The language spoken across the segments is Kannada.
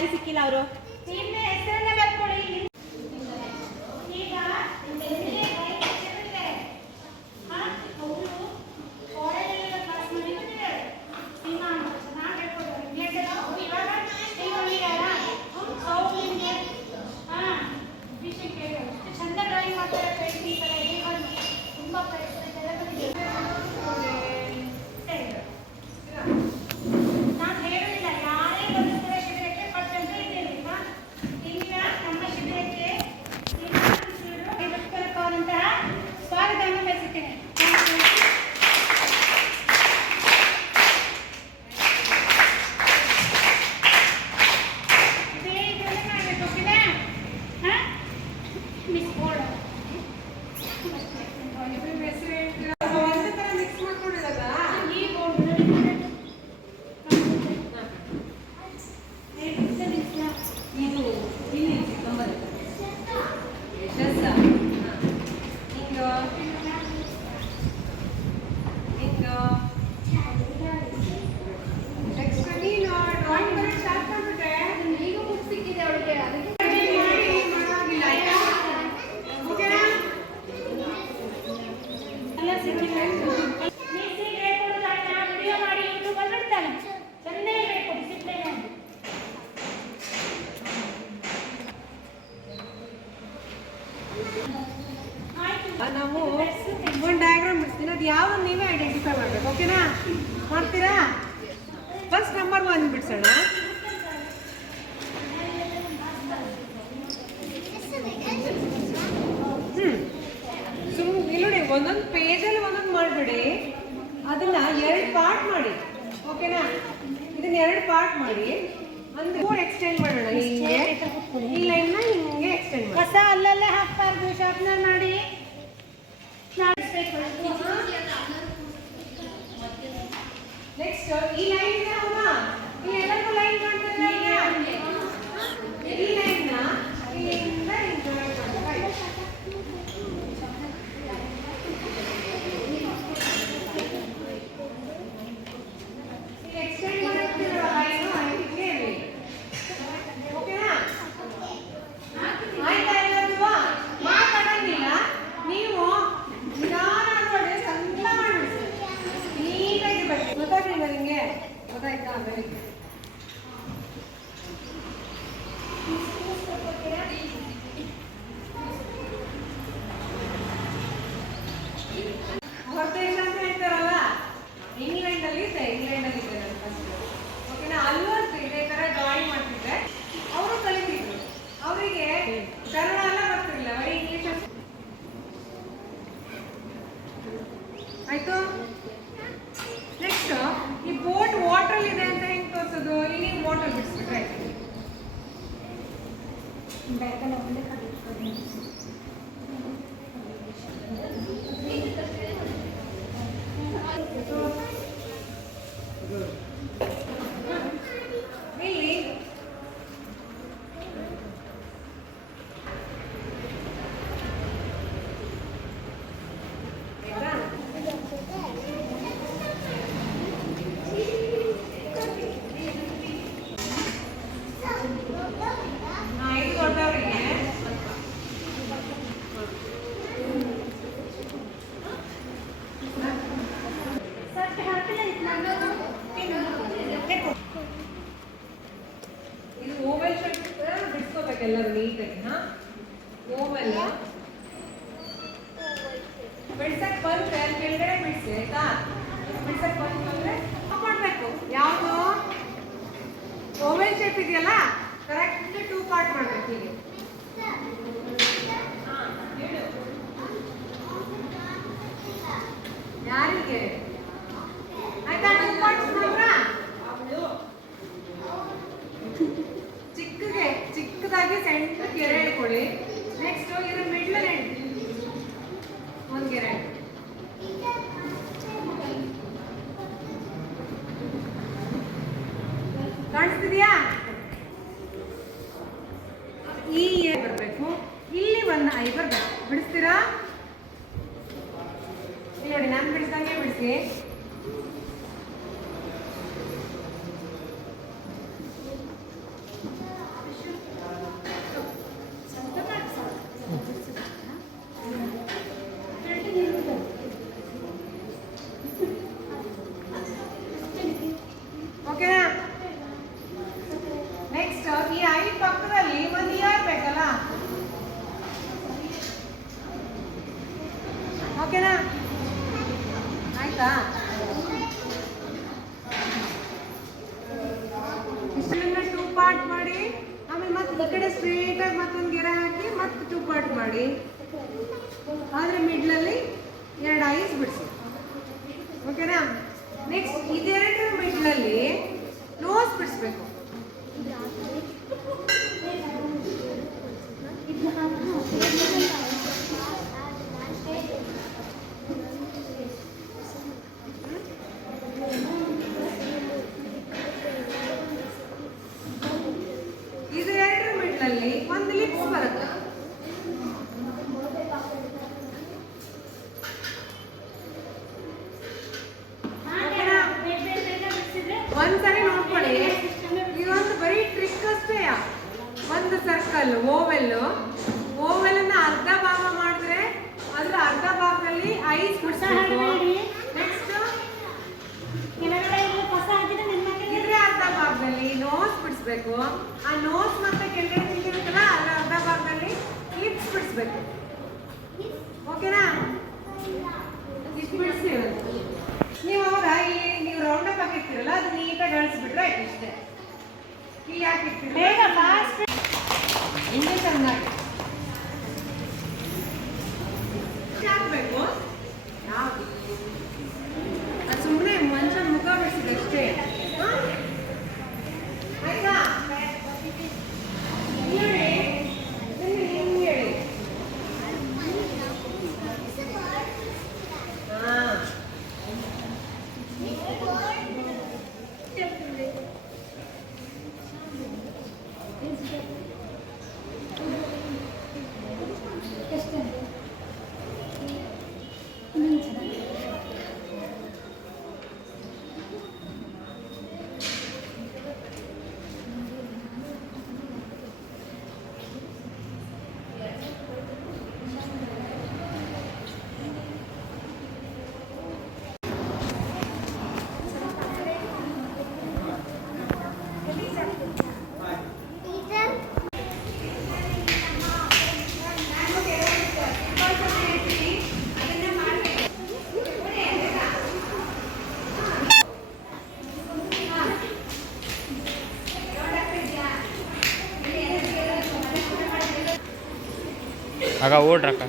ಯಾರು ಸಿಕ್ಕಿಲ್ಲ ಅವರು. ಹೆಸರನ್ನ ಬರ್ಕೊಳ್ಳಿ. ಈಗ ಚಂದ ಡ್ರಾಯಿಂಗ್ ಮಾಡ್ತಾರೆ. ಪೇಂಟಿಂಗ್ ತುಂಬ ನಾನು ಹೇಳಲಿಲ್ಲ ಯಾರೇ ಬಂದು ಕೂಡ ಶಿಬಿರಕ್ಕೆ ಪಟ್ಟಂತ ಇದ್ದೇನೆ. ಈಗ ನಮ್ಮ ಶಿಬಿರಕ್ಕೆ ಅವರಂತಹ ಸ್ವಾಗತವನ್ನು ಬಯಸುತ್ತೇನೆ. ನಾವು ಒಂದು ಡಯಾಗ್ರಾಮ್ ಬಿಡಿಸ್ತೀನಿ. ಅದು ಯಾವ್ದು ನೀವೇ ಐಡೆಂಟಿಫೈ ಮಾಡಬೇಕು. ಓಕೆನಾ? ಮಾಡ್ತೀರಾ? First number 1 ಬಿಡಿಸೋಣ. ಇಲ್ಲಿ ಒಂದೊಂದು ಪೇಜಲ್ಲಿ ಒಂದೊಂದು ಮಾಡಿಬಿಡಿ. ಅದನ್ನ 2 ಪಾರ್ಟ್ ಮಾಡಿ. ಓಕೆನಾ? ಇದನ್ನ 2 ಪಾರ್ಟ್ ಮಾಡಿ ಅಂದ್ರೆ ಎಕ್ಸ್ಟೆಂಡ್ ಮಾಡೋಣ. ಹಿಂಗೆ ಈ ಲೈನ್ನ ಹಿಂಗೆ ಎಕ್ಸ್ಟೆಂಡ್ ಮಾಡಿ. ಕಸ ಅಲ್ಲಲ್ಲೇ ಹಾಕ್ಬಾರ್ದು. ಶಾರ್ಪ್ನರ್ ಮಾಡಿ. ನೆಕ್ಸ್ಟ್ ಈ ಲೈನ್ ಇದೆ ಅಲ್ವಾ? ಈ ಎಲ್ಲರಿಗೂ ಲೈನ್ ಕಾಣ್ತದೆ. ಈ ಲೈನ್ ನ ಇಲ್ಲಿಂದ ಹಿಂಗೆ ಮಾಡಬೇಕು. ಎಕ್ಸ್ಟೆಂಡ್ ಮಾಡ್ತಿರೋ ಲೈನ್ ಹಿಂಗೆ ಇರಲಿ. ಓಕೆನಾ? ಆಯ್ತಾ ಎಲ್ಲರಿಗೂ? ಮಾತಾಡಂಗಿಲ್ಲ. ನೀವು ನಿಧಾನವಾಗಿ ಸಣ್ಣ ಮಾಡಿಬಿಡಿ. ನೀಟಾಗಿ ಬರ್ತದೆ. ಗೊತ್ತಾಗ್ಲಿಲ್ಲ ನಿಮಗೆ? ಗೊತ್ತಾಯ್ತಾ? ಬರೀ ಹೊರದೇಶ ಅಂತ ಹೇಳ್ತಾರಲ್ಲ, ಇಂಗ್ಲೆಂಡಲ್ಲಿ ಇದೆ. ಓಕೆನಾ? ಅಲ್ಲೂ ಇದೇ ಥರ ಡ್ರಾಯಿಂಗ್ ಮಾಡ್ತಿದ್ರೆ ಅವರು ಕಲಿತಿದ್ರು. ಅವರಿಗೆ ಕನ್ನಡ ಎಲ್ಲ ಬರ್ತಿರ್ಲಿಲ್ಲ, ಬರೀ ಇಂಗ್ಲೀಷ್. ಆಯ್ತು? ನೆಕ್ಸ್ಟ್ ಈ ಬೋಟ್ ವಾಟರ್ ಇದೆ ಅಂತ ಹೆಂಗೆ ತೋರಿಸೋದು? ಇಲ್ಲಿ ವಾಟರ್ ಬಿಡಿಸ್ಬಿಟ್ರೆ ಇಲ್ಲಿ ಇದು ಓವಲ್ ಶೇಪ್ ಬಿಡಿಸ್ಕೋಬೇಕು ಎಲ್ಲರೂ ನೀಟಾಗಿ. ಓವಲ್ ಬಿಡ್ಸಕ್ ಬಂದ್ರೆ ಅಲ್ಲಿ ಕೆಳಗಡೆ ಬಿಡಿಸಿ. ಆಯ್ತಾ? ಬಿಡ್ಸಕ್ ಬಂದ್ರೆ ಮಾಡಬೇಕು. ಯಾವುದು ಓವಲ್ ಶೇಪ್ ಇದೆಯಲ್ಲ, ಕರೆಕ್ಟ್ 2 ಪಾರ್ಟ್ ಮಾಡಬೇಕು. ಹೀಗೆ ಯಾರಿಗೆ? ಆಯ್ತಾ? 2 ಪಾರ್ಟ್ಸ್ ಮಾಡ್ರಾ? ಚಿಕ್ಕದಾಗಿ ಸೆಂಟರ್ ಗೆರೆ ಇಟ್ಕೊಳ್ಳಿ. ನೆಕ್ಸ್ಟ್ ಇದ್ರ ಮಿಡ್ಲ್ ಒಂದು ಗೆರೆ. ಕಾಣಿಸ್ತಿದ್ಯಾ? ಈ ಬರಬೇಕು. ಇಲ್ಲಿ ಒಂದು ಐ ಬರಬೇಕು. ಬಿಡಿಸ್ತೀರಾ? ಇಲ್ಲಿ ನೋಡಿ, ನಾನು ಬಿಡಿಸ್ದಂಗೆ ಬಿಡಿಸಿ. ಓಕೆನಾ? ಆಯ್ತಾ? ಇಷ್ಟನ್ನ 2 ಪಾರ್ಟ್ ಮಾಡಿ, ಆಮೇಲೆ ಮತ್ತೆ ಈ ಕಡೆ ಸ್ಟ್ರೇಟ್ ಆಗಿ ಮತ್ತೊಂದು ಗೆರೆ ಹಾಕಿ ಮತ್ತೆ 2 ಪಾರ್ಟ್ ಮಾಡಿ. ಆದ್ರೆ ಮಿಡ್ಲಲ್ಲಿ 2 ಐಸ್ ಬಿಡಿಸಿ. ಓಕೆನಾ? ನೆಕ್ಸ್ಟ್ ಇದೆರಡರ ಮಿಡ್ಲಲ್ಲಿ ನೋಸ್ ಬಿಡಿಸ್ಬೇಕು. ಇದು ಎರಡರ ಮಿಡ್ಲಲ್ಲಿ ಒಂದು ಲಿಪ್ಸ್ ಬರುತ್ತೆ. ಒಂದ್ಸರಿ ನೋಡ್ಕೊಳ್ಳಿ, ಇದೊಂದು ಬರೀ ಟ್ರಿಕ್ ಅಷ್ಟೇ. ಒಂದು ಸರ್ಕಲ್ ಓವೆಲ್ ಅನ್ನ ಅರ್ಧ ಭಾಗ ಮಾಡಿದ್ರೆ ಅದ್ರ ಅರ್ಧ ಭಾಗದಲ್ಲಿ ಐಸ್ ಬಿಡಿಸ್ಬೇಕು. ನೆಕ್ಸ್ಟ್ ಇದ್ರೆ ಅರ್ಧ ಭಾಗದಲ್ಲಿ ನೋಸ್ ಬಿಡಿಸ್ಬೇಕು. ಆ ನೋಸ್ ಮತ್ತೆ ಕೆಳಗಡೆ ನಿಂತಿರುತ್ತಲ್ಲ ಅದ್ರ ಅರ್ಧ ಭಾಗದಲ್ಲಿ ಲಿಪ್ಸ್ ಬಿಡಿಸ್ಬೇಕು. ಓಕೆನಾ? ಇಷ್ಟು ಬಿಡಿಸಿ. ನೀವು ಅವಾಗ ಇಲ್ಲಿ ನೀವು ರೌಂಡ್ ಅಪ್ ಹಾಕಿರ್ತೀರಲ್ಲ ಅದು ನೀಟಾಗಿ ಅಳಿಸ್ಬಿಟ್ರೆ ಆಯ್ತು. ಇಷ್ಟೇ. ಇಲ್ಲಿ ಹಾಕಿರ್ತೀರಿ ಬೇಗ ಫಾಸ್ಟ್ ಇನ್ನೂ ಚೆನ್ನಾಗಿ ಹಾಕ್ಬೇಕು. ಯಾವುದು ಅದು ಸುಮ್ಮನೆ ಮನುಷ್ಯನ ಮುಖ ಬಿಡಿಸಿದೆ ಅಷ್ಟೇ. ಆಯ್ತಾ? ಹೇಳಿ ಹಿಂಗೆ ಹೇಳಿ. ಹಾಂ ಅಕ್ಕ ಓಡ್ರಕ್ಕ.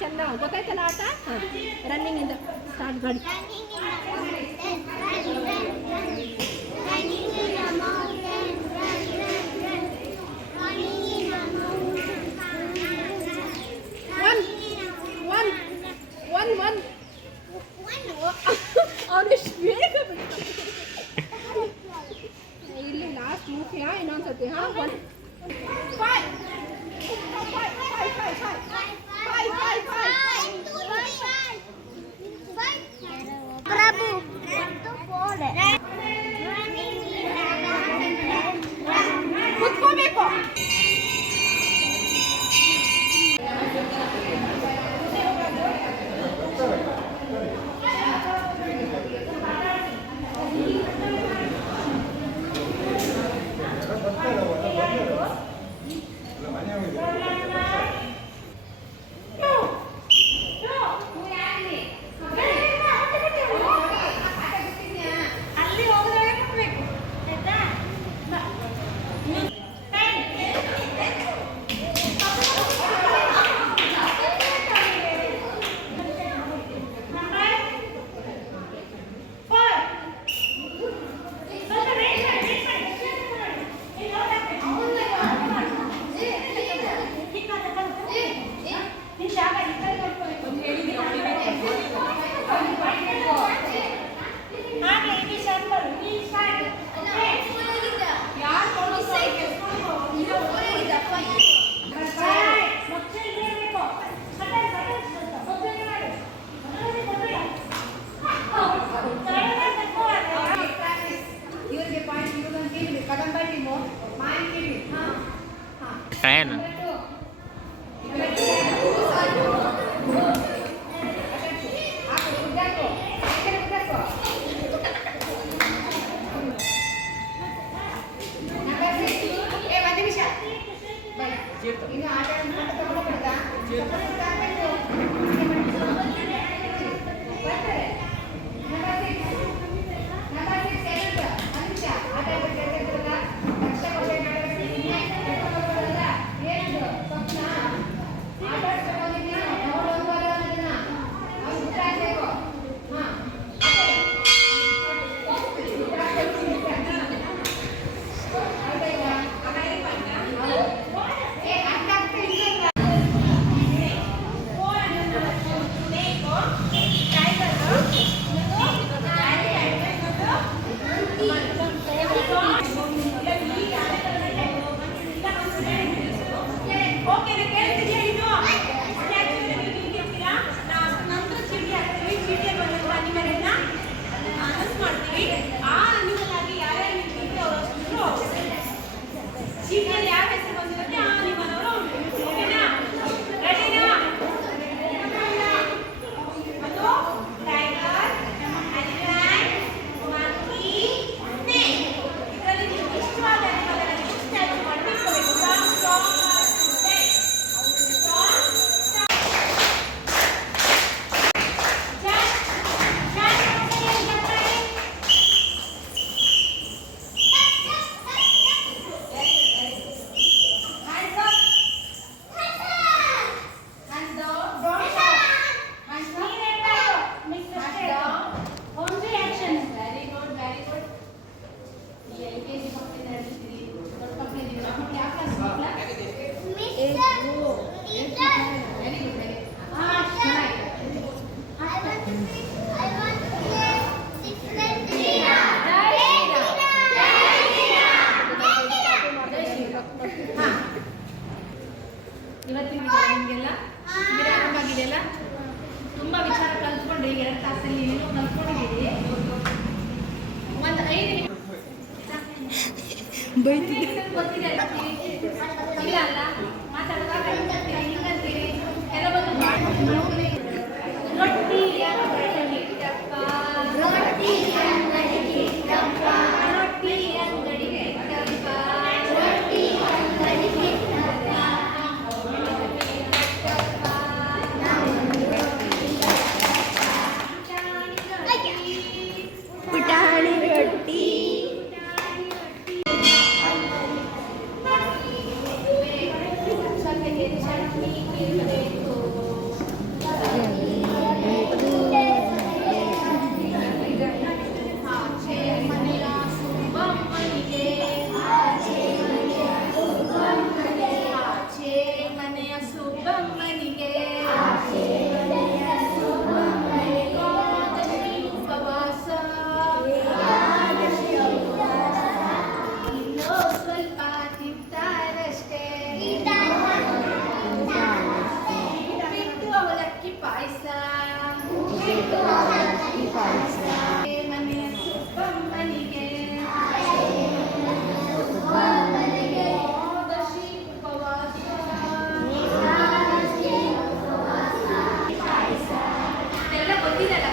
ಚಂದ ಗೊತ್ತಾಯ್ತಲ್ಲ ಆಟ. ರನ್ನಿಂಗ್ ಇಂದ ಸ್ಟಾರ್ಟ್ ಮಾಡಿ. ಅವನಿಷ್ಟು ಬೇಗ ಇಲ್ಲಿ ಲಾಸ್ಟ್ ಮುಖ್ಯ. ಇನ್ನೊಂದ್ಸತಿ ಹಾ ಕುತ್ಕೋಬೇಕು. Gracias. ಟ್ರೈನ್ ಇವತ್ತಿನ ನಿಮಗೆಲ್ಲ ಶಿಬಿರ ಆರಂಭವಾಗಿದೆಯಲ್ಲ, ತುಂಬ ವಿಚಾರ ಕಲ್ತ್ಕೊಂಡ್ರಿ. 2 ತಾಸಲ್ಲಿ ಏನೋ ಕಲ್ತ್ಕೊಂಡಿದ್ದೀರಿ. ಒಂದು 5 ನಿಮಿಷ ಗೊತ್ತಿದೆ ಇಲ್ಲ ಅಲ್ಲ, ಮಾತಾಡುವಾಗ ಹಿಂಗಂತೀರಿ, ಕೆಲವೊಂದು ರೊಟ್ಟಿ ಅಂಗಡಿ ಕಿಟ್ಟಪ್ಪ, ರೊಟ್ಟಿ ಅಂಗಡಿ ಕಿಟ್ಟಪ್ಪ, ರೊಟ್ಟಿ ಅಂಗಡಿ ಕಿಟ್ಟಪ್ಪ, ರೊಟ್ಟಿ ಅಂಗಡಿ ಕಿಟ್ಟಪ್ಪ, ಪುಟಾಣಿ ರೊಟ್ಟಿ, ಚಟ್ನಿ ಇರಬೇಕು. ಆಚೆ ಮನೆಯ ಸುಬ್ಬಮ್ಮನಿಗೆ, ಆಚೆ ಮನೆಯ ಸುಬ್ಬಮ್ಮನಿಗೆ ಏಕಾದಶಿ ಉಪವಾಸ, ಇನ್ನೂ ಸ್ವಲ್ಪ ತಿಂತಾರಷ್ಟೇ. ಬಿಟ್ಟು ಅವಲಕ್ಕಿ ಪಾಯಸ, ಮನೆಯ ಸುಬ್ಬಮ್ಮನಿಗೆ ಏಕಾದಶಿ ಉಪವಾಸ. ಇದೆಲ್ಲ ಗೊತ್ತಿದ್ದಲ್ಲ,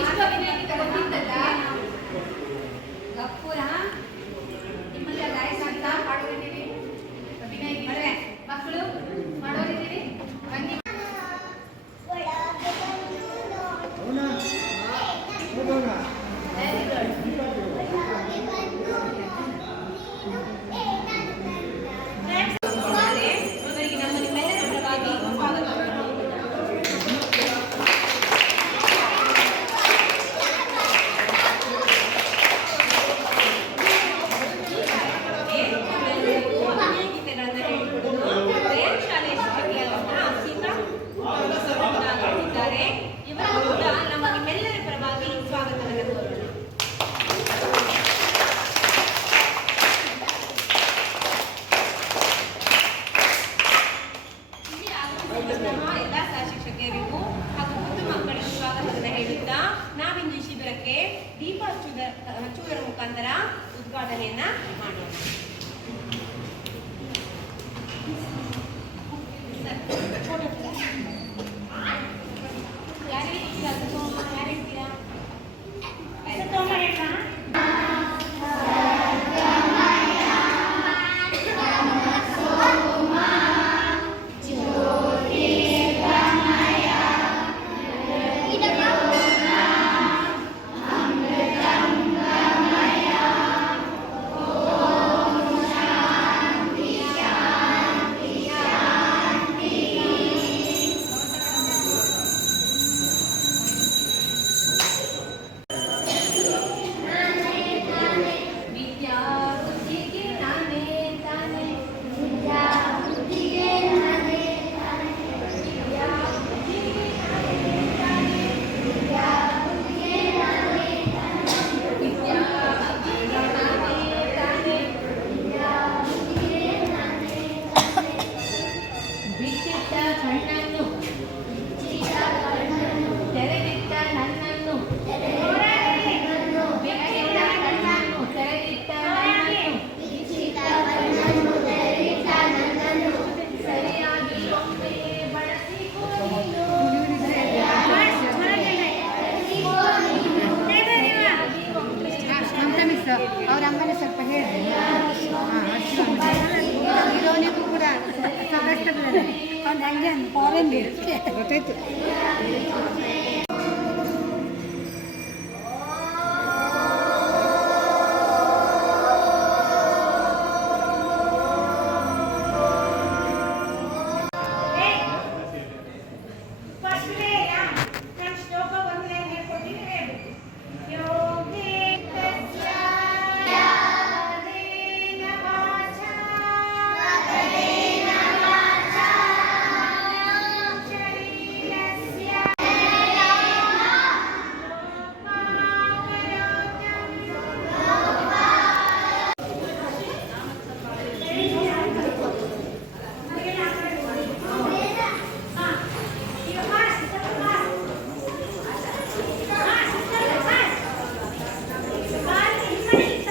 ಇಷ್ಟು ಅಭಿನಯಕ್ಕೆ ಗೊತ್ತಿದ್ದಲ್ಲ. ಗಪ್ಪುರ ನಿಮ್ಮಲ್ಲಿ ಗಾಯಸ್ ಅಂತ ಹಾಡೋರಿದ್ದೀರಿ, ಅಭಿನಯ ಇದ್ದೀರಿ, ಮಕ್ಕಳು ಮಾಡೋರಿದ್ದೀರಿ, ಬನ್ನಿ. Very good. ಮೊದಲಿಗೆ ನಮ್ಮ ನಿಮ್ಮೆಲ್ಲರ ಪರವಾಗಿ ಸ್ವಾಗತವನ್ನು ಗೀತೆಗಳನ್ನು ಹೇಳಿಕೊಡುವುದು ಪ್ರಯೋಗಶಾಲೆ ಶಿಕ್ಷಕಿಯಾದಂತಹ ಸೀತಾ ಗಳಿದ್ದಾರೆ. ಇವರು ಕೂಡ ನಮ್ಮ ನಿಮ್ಮೆಲ್ಲರ ಪರವಾಗಿ ಸ್ವಾಗತವನ್ನು ಕೋರೋಣ. ಇಲ್ಲಿ ಆಗಮಿಸಿದಂತಹ ಎಲ್ಲ ಸಹ ಶಿಕ್ಷಕಿಯರಿಗೂ ಹಾಗೂ ಪುಟ್ಟ ಮಕ್ಕಳಿಗೂ ಸ್ವಾಗತವನ್ನು ಹೇಳುತ್ತಾ ನಾವಿಂದು ಈ ಶಿಬಿರಕ್ಕೆ ದೀಪ ಹಚ್ಚುವುದರ ಮುಖಾಂತರ ಉದ್ಘಾಟನೆಯನ್ನ ಮಾಡೋಣ. ಅವ್ರ ಅಮ್ಮನೇ ಸ್ವಲ್ಪ ಹೇಳಿ ಇರೋನಿಗೂ ಕೂಡ ಕಷ್ಟಗಳಿದೆ ಅವ್ನು ಹಂಗೆ ಫಾರೆನ್ ಗೊತ್ತಾಯ್ತು. Bye.